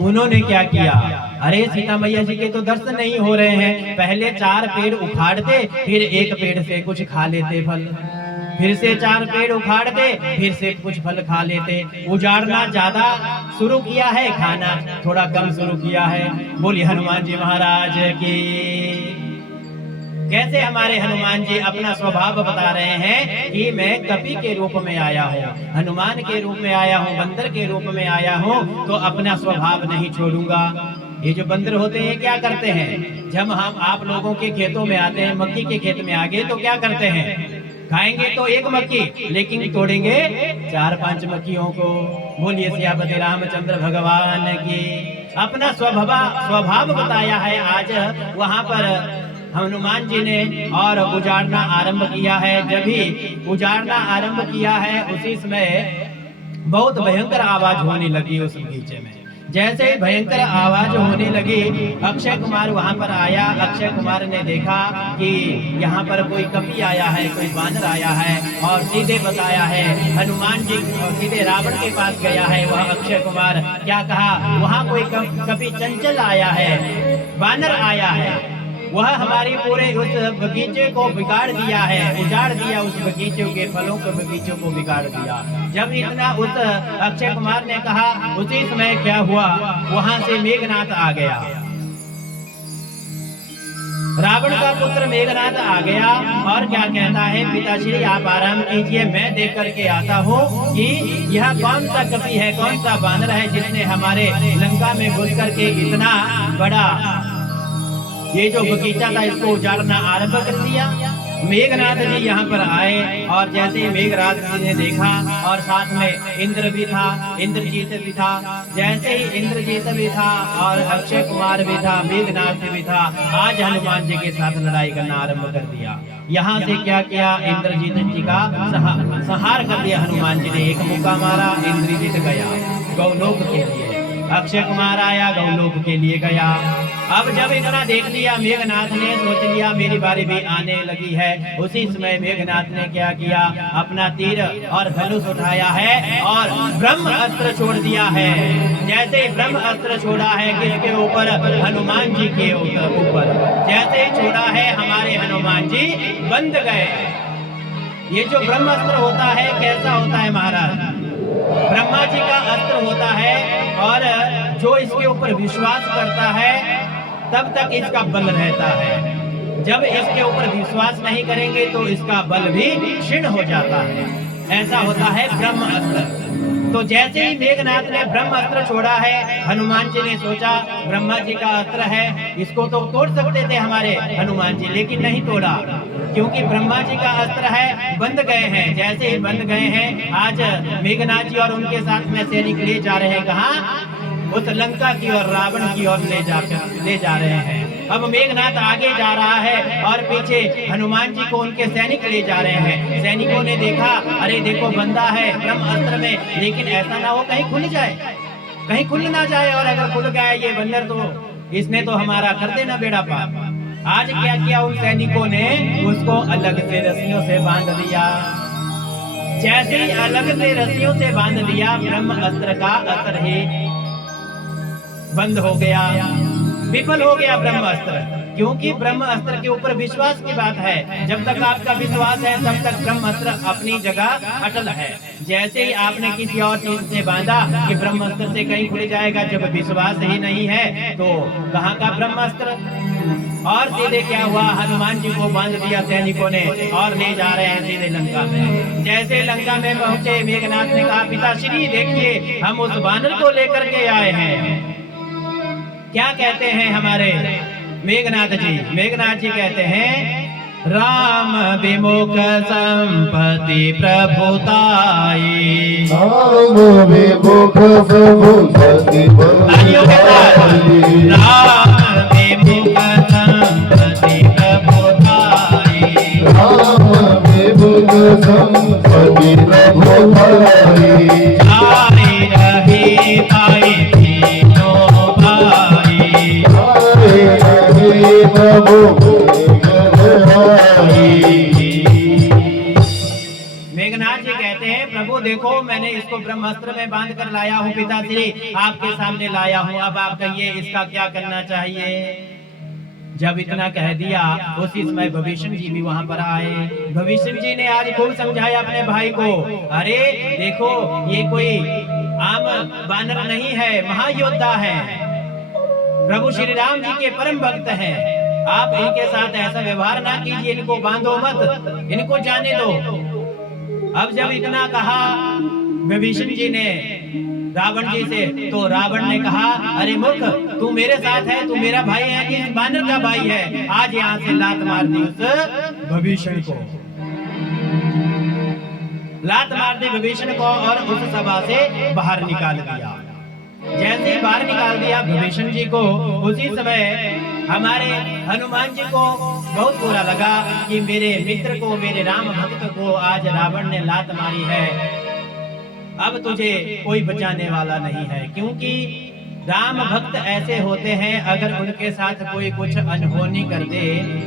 उन्होंने क्या किया, अरे सीता मैया जी के तो दर्शन नहीं हो रहे हैं, पहले 4 पेड़ उखाड़ते, फिर एक पेड़ से कुछ खा लेते फल, फिर से 4 पेड़ उखाड़ते, फिर से कुछ फल खा लेते। उजाड़ना ज्यादा शुरू किया है, खाना थोड़ा कम शुरू किया है। बोलिए हनुमान जी महाराज की। कैसे हमारे हनुमान जी अपना स्वभाव बता रहे हैं कि मैं कपि के रूप में आया हूँ, हनुमान के रूप में आया हूँ, बंदर के रूप में आया हूँ, तो अपना स्वभाव नहीं छोड़ूंगा। ये जो बंदर होते हैं क्या करते हैं, जब हम आप लोगों के खेतों में आते हैं, मक्की के खेत में आगे तो क्या करते हैं, खाएंगे तो एक मक्की, लेकिन तोड़ेंगे 4-5 मक्खियों को। बोलिए सियापति रामचंद्र भगवान की। अपना स्वभाव बताया है आज वहां पर हनुमान जी ने, और उजाड़ना आरंभ किया है। जब भी उजाड़ना आरंभ किया है उसी समय बहुत भयंकर आवाज होने लगी उस बगीचे में। जैसे ही भयंकर आवाज होने लगी, अक्षय कुमार वहां पर आया। अक्षय कुमार ने देखा कि यहाँ पर कोई कपि आया है, कोई बानर आया है, और सीधे बताया है हनुमान जी, और सीधे रावण के पास गया है। वह अक्षय कुमार क्या कहा, वहाँ कोई कपि चंचल आया है, बानर आया है, वह हमारी पूरे उस बगीचे को बिगाड़ दिया है, उजाड़ दिया, उस बगीचे के फलों के बगीचों को बिगाड़ दिया। जब इतना उस अक्षय कुमार ने कहा, उसी समय क्या हुआ, वहां से मेघनाथ आ गया। रावण का पुत्र मेघनाथ आ गया और क्या कहता है, पिताश्री आप आराम कीजिए, मैं देख करके आता हूँ कि यह कौन सा कपि है, कौन सा बानर है जिसने हमारे लंका में घुस करके इतना बड़ा ये जो बगीचा था इसको उजाड़ना आरंभ कर दिया। मेघनाथ जी यहाँ पर आए, और जैसे ही मेघनाथ जी ने देखा, और साथ में इंद्र भी था, इंद्रजीत भी था। जैसे ही इंद्रजीत भी था और अक्षय कुमार भी था, मेघनाथ भी था, आज हनुमान जी के साथ लड़ाई करना आरंभ कर दिया। यहाँ से क्या किया, इंद्रजीत जी का संहार कर दिया हनुमान जी ने। एक मुक्का मारा, इंद्रजीत गया गौलोक के लिए, अक्षय कुमार आया गौलोक के लिए गया। अब जब इतना देख लिया मेघनाथ ने, सोच लिया मेरी बारी भी आने लगी है। उसी समय मेघनाथ ने क्या किया, अपना तीर और धनुष उठाया है और ब्रह्म अस्त्र छोड़ दिया है। जैसे ब्रह्म अस्त्र छोड़ा है किसके ऊपर, हनुमान जी के ऊपर। जैसे ही छोड़ा है हमारे हनुमान जी बंद गए। ये जो ब्रह्म अस्त्र होता है कैसा होता है महाराज, ब्रह्मा जी का अस्त्र होता है, और जो इसके ऊपर विश्वास करता है तब तक इसका बल रहता है। जब इसके ऊपर विश्वास नहीं करेंगे तो इसका बल भी क्षीण हो जाता है। ऐसा होता है ब्रह्म अस्त्र। तो जैसे ही मेघनाथ ने ब्रह्म अस्त्र छोड़ा है, हनुमान जी ने सोचा ब्रह्मा जी का अस्त्र है, इसको तो तोड़ सकते थे हमारे हनुमान जी, लेकिन नहीं तोड़ा, क्योंकि ब्रह्मा जी का अस्त्र है। बंद गए हैं, जैसे ही बंद गए हैं, आज मेघनाथ जी और उनके साथ में सैनिक ले जा रहे हैं कहाँ, उस लंका की और रावण की ओर ले जा रहे हैं। अब मेघनाथ आगे जा रहा है और पीछे हनुमान जी को उनके सैनिक ले जा रहे हैं। सैनिकों ने देखा, अरे देखो बंदा है ब्रह्म अस्त्र में, लेकिन ऐसा ना हो कहीं खुल जाए, कहीं खुल ना जाए, और अगर खुल गया ये बंदर तो इसने तो हमारा कर देना बेड़ा पार। आज क्या किया उन सैनिकों ने, उसको अलग से रस्सियों से बांध दिया। जैसे ही अलग से रस्सियों से बांध दिया, ब्रह्म अस्त्र का असर ही बंद हो गया, विफल हो गया ब्रह्म अस्त्र। क्योंकि ब्रह्म अस्त्र के ऊपर विश्वास की बात है। जब तक आपका विश्वास है तब तक ब्रह्म अस्त्र अपनी जगह अटल है। जैसे ही आपने किसी और चीज से बांधा कि ब्रह्म अस्त्र से कहीं खुल जाएगा, जब विश्वास ही नहीं है तो कहाँ का ब्रह्म अस्त्र। और सीधे क्या हुआ, हनुमान जी को बांध दिया सैनिकों ने और ले जा रहे हैं सीधे लंका में। जैसे लंका में पहुंचे, मेघनाथ ने कहा पिताश्री देखिए हम उस बानर को लेकर के आए हैं। क्या कहते हैं हमारे मेघनाथ जी, मेघनाथ जी कहते हैं राम विमुख संपत्ति प्रभुताई, राम विमुख संपत्ति प्रभुताई, राम विमुख संपत्ति प्रभुताई, राम विमुख संपत्ति प्रभुताई, आई रही पाई तीनों भाई, प्रभु मेघनाथ जी कहते हैं प्रभु देखो मैंने इसको इसको ब्रह्मास्त्र में बांध कर लाया हूँ पिताश्री, आपके सामने लाया हूँ, अब आप कहिए इसका क्या करना चाहिए। जब इतना कह दिया उसी समय भविष्य जी भी वहां पर आए। भविष्य जी ने आज खूब समझाया अपने भाई को, अरे देखो ये कोई आम वानर नहीं है, महायोद्धा है, प्रभु श्री राम जी के परम भक्त हैं, आप इनके साथ ऐसा व्यवहार ना कीजिए, इनको बांधो मत, इनको जाने दो। अब जब इतना कहा विभीषण जी ने रावण जी से, तो रावण ने कहा, अरे मूर्ख, तू मेरे साथ है, तू मेरा भाई है कि इस बानर का भाई है, आज यहाँ से लात मार दी उस विभीषण को, लात मार दी विभीषण को और उस सभा से बाहर निकाल दिया। जैसे ही बाहर निकाल दिया विभीषण जी को, उसी समय हमारे हनुमान जी को बहुत बुरा लगा कि मेरे मित्र को, मेरे राम भक्त को आज रावण ने लात मारी है, अब तुझे कोई बचाने वाला नहीं है। क्योंकि राम भक्त ऐसे होते हैं, अगर उनके साथ कोई कुछ अनहोनी कर दे,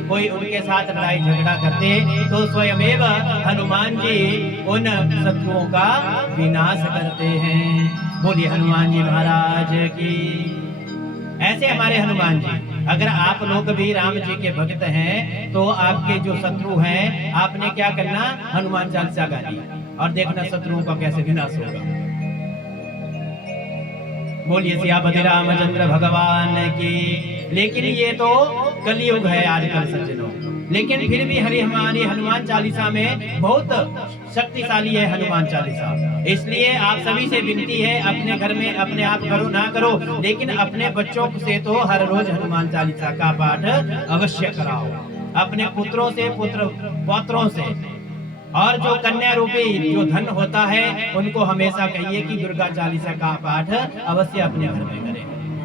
कोई उनके साथ लड़ाई झगड़ा करते, तो स्वयमेव हनुमान जी उन शत्रुओं का विनाश करते हैं। बोलिए हनुमान जी महाराज की। ऐसे हमारे हनुमान जी, अगर आप लोग भी राम जी के भक्त हैं तो आपके जो शत्रु हैं, आपने क्या करना, हनुमान चालीसा गानी और देखना शत्रुओं का कैसे विनाश होगा। बोलिए सियापति रामचंद्र भगवान की। लेकिन ये तो कलयुग है आजकल सज्जनों, लेकिन फिर भी हमारी हनुमान चालीसा में बहुत शक्तिशाली है हनुमान चालीसा। इसलिए आप सभी से विनती है, अपने घर में अपने आप करो ना करो, लेकिन अपने बच्चों से तो हर रोज हनुमान चालीसा का पाठ अवश्य कराओ, अपने पुत्रों से, पौत्रों से। और जो कन्या रूपी जो धन होता है, उनको हमेशा कहिए कि दुर्गा चालीसा का पाठ अवश्य अपने घर में करें,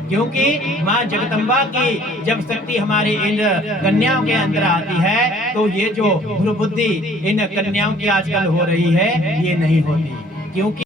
क्योंकि माँ जगदम्बा की जब शक्ति हमारी इन कन्याओं के अंदर आती है, तो ये जो दुर्बुद्धि इन कन्याओं की आजकल हो रही है, ये नहीं होती। क्योंकि